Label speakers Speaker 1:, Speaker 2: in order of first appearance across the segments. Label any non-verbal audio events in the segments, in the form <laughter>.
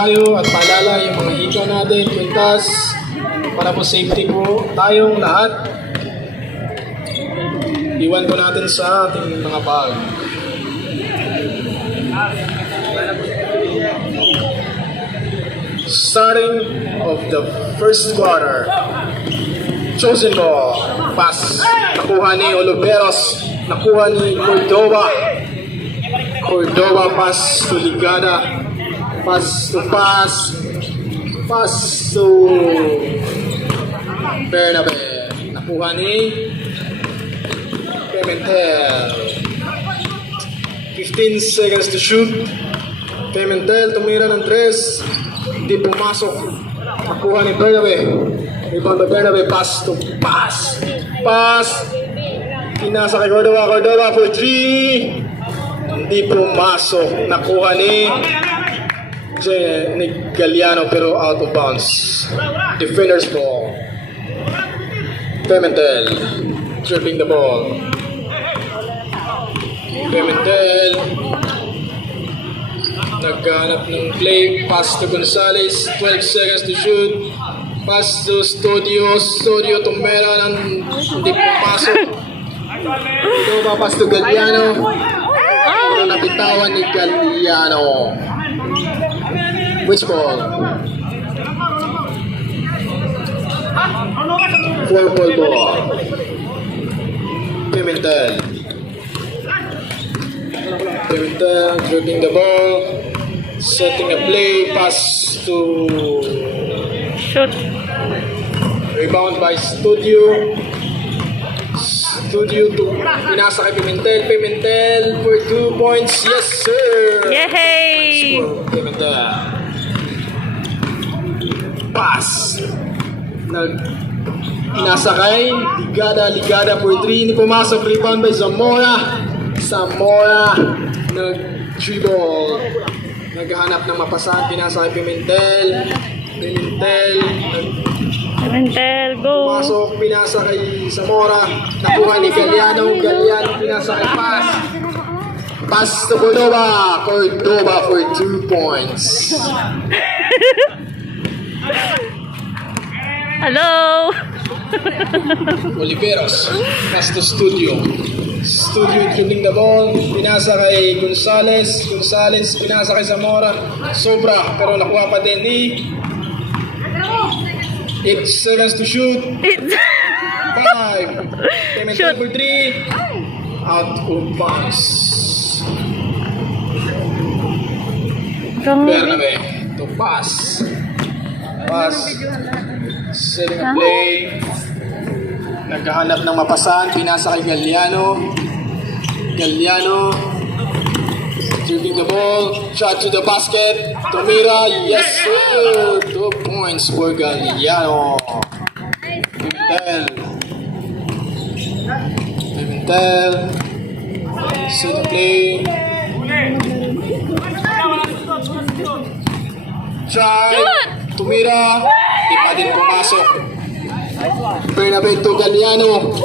Speaker 1: tayo at paalala yung mga hika natin, kwintas, para po safety po tayong lahat. Iwan po natin sa ating mga bag. Starting of the first quarter. Chosen ball. Pass. Nakuha ni Oliveros. Nakuha ni Cordova. Cordova pass to Ligada. Pass to pass. Pass to Bernabe. Nakuha ni Pimentel. 15 seconds to shoot. Pimentel tumira ng tres. Hindi pumasok. Nakuha ni Bernabe. Rebound by Bernabe. Pass to pass. Pass. Pinasa kay Cordova. Cordova for three. Hindi pumasok. Nakuha ni Je- ni Galliano pero out of bounds. Defenders ball. Pimentel dribbling the ball. Pimentel naghanap ng play. Pass to Gonzalez. 12 seconds to shoot. Pass to Studio. Studio tumera ng hindi pumasok. Ito ba pass to Galliano. Pero napitawan ni Galliano. Which ball? Four ball ball. Pimentel. Pimentel dribbling the ball. Setting a play. Pass to
Speaker 2: Shoot.
Speaker 1: Rebound by Studio. Studio to pinasa kay Pimentel. Pimentel for two points. Yes, sir!
Speaker 2: Yay!
Speaker 1: Pimentel. Pass. Nag pinasa kay Ligada. Ligada for three. Hindi pumasok. Rebound by Zamora. Zamora. Nag-dribble. Naghahanap ng mapasahan. Pinasa kay Pimentel. Pimentel.
Speaker 2: Pimentel, go!
Speaker 1: Pasok, pinasa kay Zamora. Nakuha ni Galliano. Galliano, pinasa kay Paz. Pass to Cordova. Cordova for two points. <laughs>
Speaker 2: Hello! <laughs>
Speaker 1: Oliveros. Pass to Studio. Studio the ball. Pinasa kay Gonzales. Gonzales, pinasa kay Zamora. Sobra, pero nakuha pa din ni 8 seconds to shoot. 5. Pimentel <laughs>
Speaker 2: Shoot.
Speaker 1: for 3. Out of bounds. Bernabe to pass. Pass. Setting a play. Naghahanap ng mapasan. Pinasa kay Galliano. Galliano. Dribbling the ball. Shot to the basket. Tumira. Yes, sir. Two points for Galliano. Pimentel. Pimentel. Set a play. Try. Tumira. Di pa din pumasok. Bernabe to Galliano.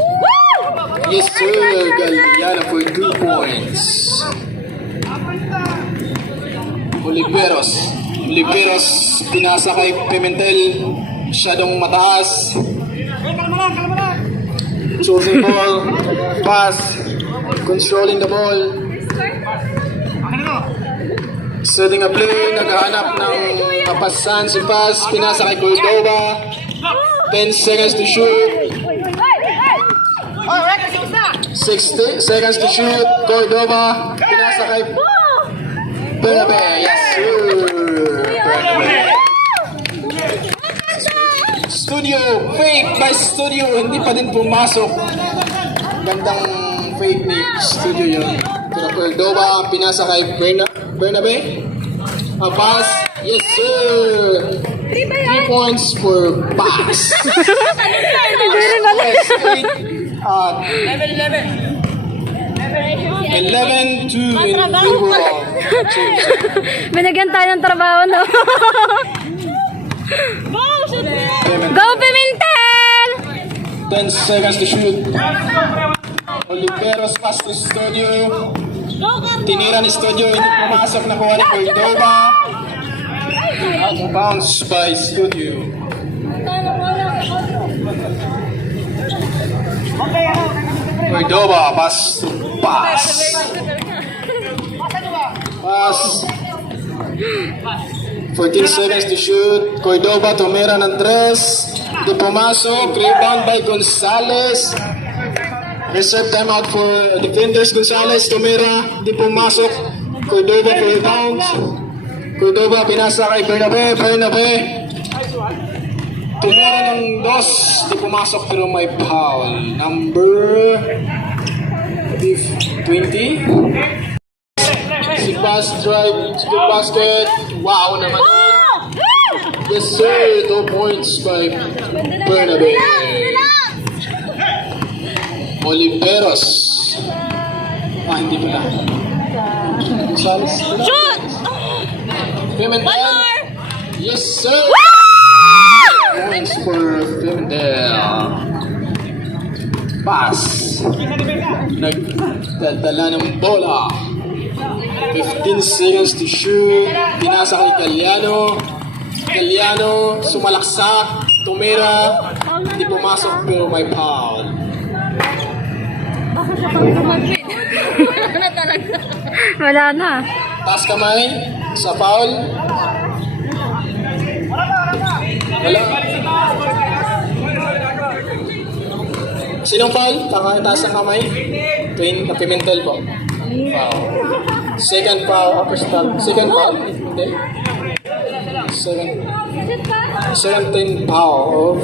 Speaker 1: Yes, sir. Galliano for two points. Oliveros. Oliveros. Pinasa kay Pimentel. Masyadong mataas. Choosing ball. Pass. Controlling the ball. Setting a play, naghahanap ng kapasan si Paz, pinasa kay Cordova. 10 seconds to shoot. 60 seconds to shoot. Cordova, pinasa kay Bebe. Yes, sir. Studio, fake by Studio, hindi pa din pumasok. Gandang fake ni Studio yun. Pero Cordova, pinasa kay Berna Bernabe. A pass. Yes, sir. Three points for pass. Yes, eight, uh, 11 to in of
Speaker 2: Binagyan tayo ng trabaho, no? Go, Pimentel!
Speaker 1: 10 seconds to shoot. Oliveros pass to Studio. Tinira ni Studio, hindi pumasok na kuha ni Cordova. Bounce by Studio. Cordoba, pass to pass. Pass. 14 seconds to shoot. Cordoba tumira ng tres. Di pumasok. Rebound by Gonzalez. Reserve timeout for defenders. Gonzalez tumira. Di pumasok. Cordoba for rebounds. Cordoba pinasa kay Bernabe. Bernabe. Tumira ng dos. Di pumasok pero may foul. Number 20. Si pass drive to the basket. Wow naman. Yes sir, two points by Bernabe. Oliveros. Ah, hindi pala.
Speaker 2: Shoot!
Speaker 1: Pimentel. Yes sir. Points for Pimentel. Pass. Nagdadala ng bola. 15 seconds to shoot. Pinasa kay Galliano. Galliano, sumalaksak. Tumira. Hindi pumasok pero may foul. <laughs>
Speaker 2: Wala na.
Speaker 1: Taas kamay sa foul. Wala. Sinong foul? Kakataas ang kamay? Twin na Pimentel po. Foul. Second foul. First foul. Second foul? Hindi. Second. Second foul of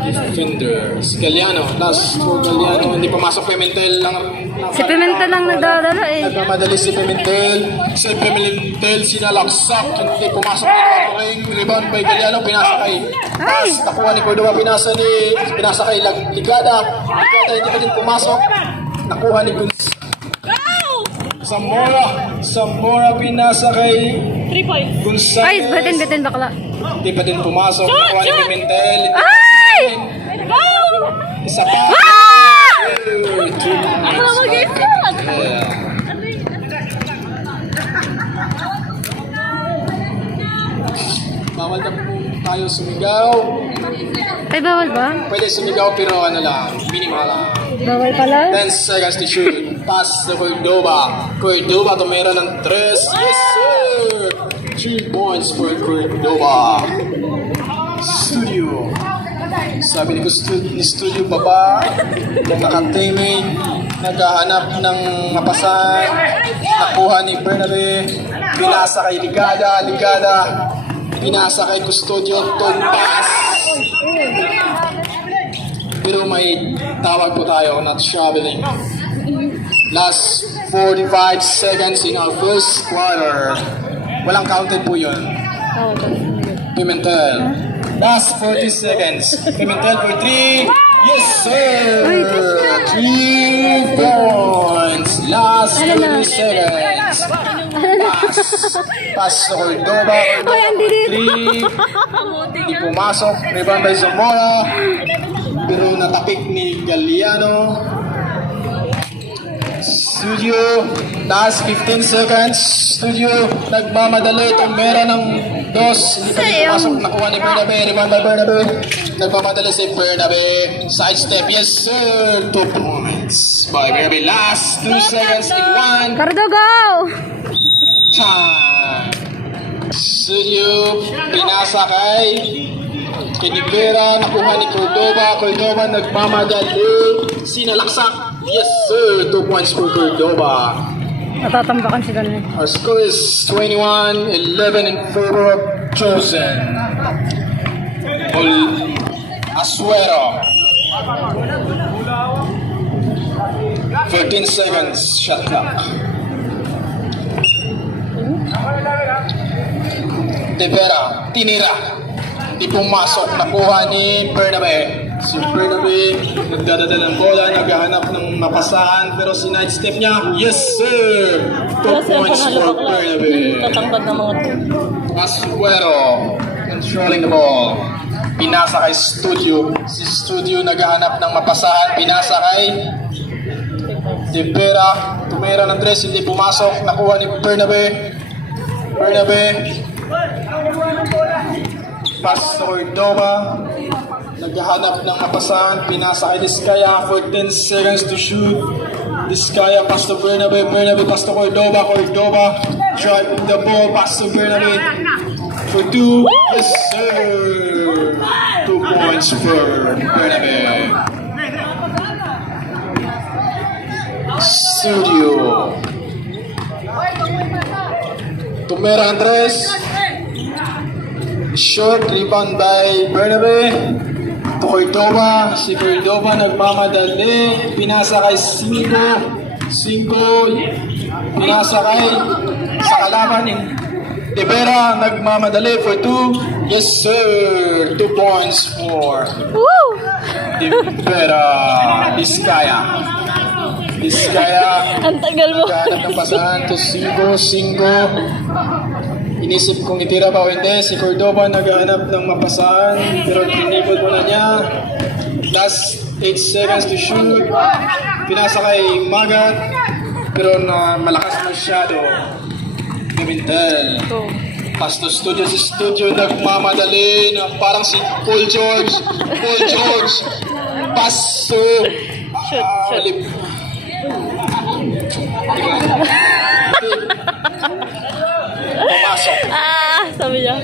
Speaker 1: defenders. Galliano. Last for Galliano. Hindi pumasok Pimentel lang.
Speaker 2: Si Pimentel lang nagdadala eh.
Speaker 1: Nagmamadali si Pimentel. Si Pimentel sinalaksak. Hindi pumasok ng ring. Rebound by Galliano. Pinasa kay Pass. Nakuha ni Cordova. Pinasa ni pinasa kay Lag- Ligada. Ligada hindi pa din pumasok. Nakuha ni Gunz. Zamora. Zamora pinasa kay
Speaker 2: Ay,
Speaker 1: Gonzales.
Speaker 2: batin, batin, bakla.
Speaker 1: Hindi pa din pumasok. Nakuha ni Pimentel.
Speaker 2: Ay!
Speaker 1: Isa pa.
Speaker 2: Ah!
Speaker 1: Ako na Bawal na po tayo sumigaw.
Speaker 2: Ay, bawal ba?
Speaker 1: Pwede sumigaw pero ano lang, minimal lang.
Speaker 2: Bawal pala?
Speaker 1: 10 seconds to shoot. Pass to Cordoba. Cordoba tumira ng 3. Yes, sir! 3 points for Cordoba. Studio. Sabi ni, Gusto- ni Studio Baba, nakatiming, naghahanap ng mapasan, nakuha ni Bernabe, pinasa kay Ligada, Ligada, pinasa kay Custodio, Tombas. Pero may tawag po tayo, not shoveling. Last 45 seconds in our first quarter. Walang counted po yun. Pimentel. Last 40 seconds. Pimentel for 3. Yes, sir! 3 points. Last 30 seconds. Pass. Pass sa Cordoba.
Speaker 2: Ay, andi dito.
Speaker 1: 3. Hindi pumasok. Rebound by Zamora. Pero natapik ni Galliano. Studio, last 15 seconds. Studio, nagmamadali. Tumera ng dos. Hindi pa pumasok. Nakuha ni Bernabe. By Bernabe. Nagmamadali si Bernabe. Side step. Yes, sir. Two points by Bernabe. Last 2 seconds in one.
Speaker 2: Cardo, go!
Speaker 1: Time. Studio, pinasa kay Kinibera, nakuha ni Cordoba. Cordoba nagmamadali. Sinalaksak. Yes, sir. Two points for Cordoba.
Speaker 2: Natatambakan sila na.
Speaker 1: Our score is 21-11 in favor of Chosen. Ol Asuero. 13 seconds shot clock. De Vera, tinira. Di pumasok, nakuha ni Bernabe. Si Bernabe, nagdadala ng bola, naghahanap ng mapasahan, pero si step niya, yes sir! Two points for Bernabe.
Speaker 2: Tatangkad ng mga to.
Speaker 1: Asuero, controlling the ball. Pinasa kay Studio. Si Studio naghahanap ng mapasahan. Pinasa kay De Vera. Tumera ng tres, hindi pumasok. Nakuha ni Bernabe. Bernabe. Pass to Cordova. Naghahanap ng mapasan. Pinasa kay Diskaya for 10 seconds to shoot. Diskaya pass to Bernabe. Bernabe pass to Cordova. Cordova driving the ball. Pass to Bernabe. For two. Yes, sir. Two points for Bernabe. Studio. Tumera Andres. Short rebound by Bernabe. To Cordova. Si Cordova nagmamadali. Pinasa kay Cinco. Cinco. Pinasa kay sa kalaban ni Rivera. Nagmamadali for two. Yes, sir. Two points for! Rivera. Vizcaya. Vizcaya.
Speaker 2: Ang tagal mo.
Speaker 1: Kahanap ng pasahan to Cinco, Cinco. Inisip kong itira pa o hindi. Si Cordova naghahanap ng mapasahan. Pero tinipod muna niya. Last 8 seconds to shoot. Pinasa kay Magat. Pero na malakas masyado. Pimentel. Pass to studio si studio nagmamadali na parang si Paul George. Paul George. Pass to...
Speaker 2: Shoot,
Speaker 1: Ah,
Speaker 2: shoot.
Speaker 1: Pumasok.
Speaker 2: Ah, sabi niya.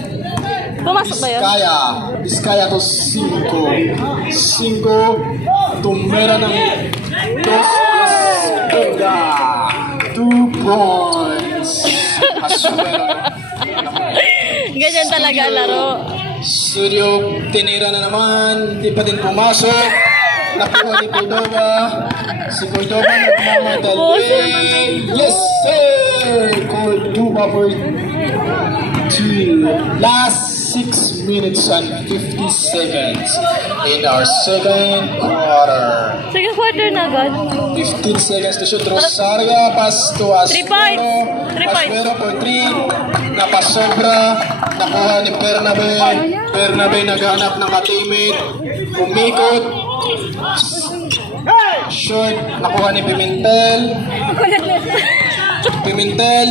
Speaker 2: Pumasok ba yun?
Speaker 1: Kaya. Biskaya to 5. 5. Tumera ng dos. Venga. 2 points. Aswero.
Speaker 2: Ganyan talaga laro.
Speaker 1: Studio, tinira na naman. Di pa din pumasok. Nakuha ni Cordova. Si Cordova nagmamadali. Yes, sir! Cordova for two. Last 6 minutes and 50 seconds in our second quarter.
Speaker 2: Sige, quarter na agad.
Speaker 1: 15 seconds to shoot. Rosaria, pass to Asmero.
Speaker 2: Three points. Three points.
Speaker 1: Asmero for 3. Napasobra. Nakuha ni Bernabe. Bernabe naghanap ng ka-teammate. Umikot. Short. Nakuha ni Pimentel. Pimentel.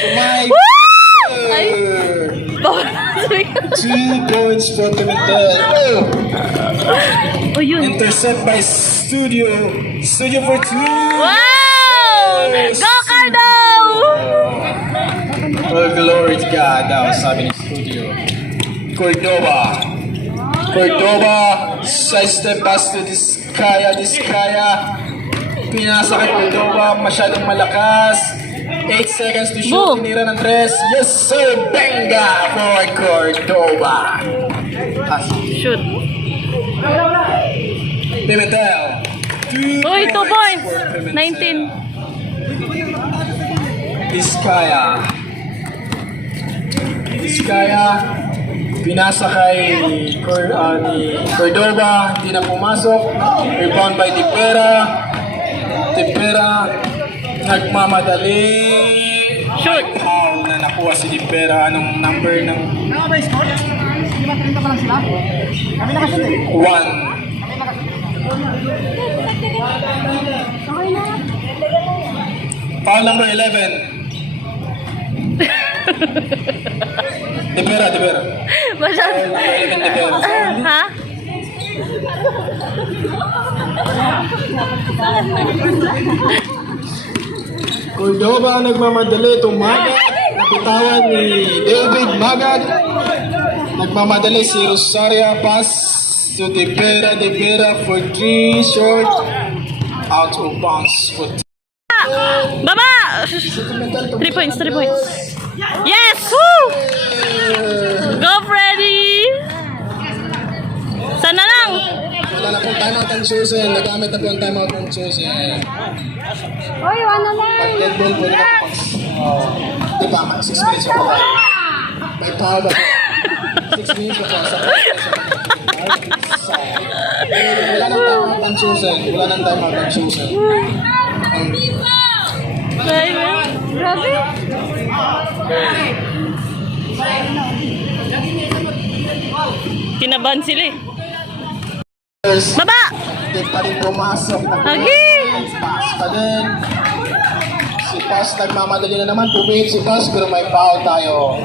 Speaker 1: Sumay.
Speaker 2: Ay. Sabi ko.
Speaker 1: Two points for Pimentel. Oh.
Speaker 2: Oh, yun.
Speaker 1: Intercept by Studio. Studio for two.
Speaker 2: Wow! Go, Cardo!
Speaker 1: All glory to God, daw sabi ng studio. Cordova. Cordova, side step pass to Diskaya, Diskaya. Pinasa kay Cordova, masyadong malakas. 8 seconds to shoot,
Speaker 2: Boom.
Speaker 1: tinira ng tres. Yes sir, benga for Cordova. Ah,
Speaker 2: Shoot.
Speaker 1: Pimentel. Two
Speaker 2: Uy, 2 points.
Speaker 1: for Pimentel.
Speaker 2: 19.
Speaker 1: Vizcaya. Vizcaya. Pinasa kay Cor, ah, ni Cordova. Hindi na pumasok. Rebound by Tipera. Tipera. Nagmamadali.
Speaker 2: Shoot.
Speaker 1: Foul na nakuha si Tipera. Anong number ng... One. Foul number 11. <laughs> Tipera, Tipera.
Speaker 2: Masyado.
Speaker 1: Foul number 11, Tipera.
Speaker 2: Ha?
Speaker 1: Cordova nagmamadali, tumagat. Napitawan ni David Magat. Nagmamadali si Rosaria pass to De Vera, De Vera for three short. Out of bounds for
Speaker 2: Baba! 3 points, 3 points. Yes! Woo! Go, Freddy! Sana lang!
Speaker 1: Wala na pong timeout ang Susan. Nagamit na po ang timeout ng Susan.
Speaker 2: Uy, ano na?
Speaker 1: Pag dead ball, pwede na po. Oh. Di ba, 6 minutes pa pa. May power ba? 6 minutes pa pa. Sa Wala nang timeout ang Susan. Wala nang timeout ang Susan.
Speaker 2: Ay, Grabe. Kinabahan sila eh. Baba!
Speaker 1: di pa rin pumasok
Speaker 2: Agi!
Speaker 1: Pass pa din. Si Pass nagmamadali na naman. Pumihit si Pass pero may foul tayo.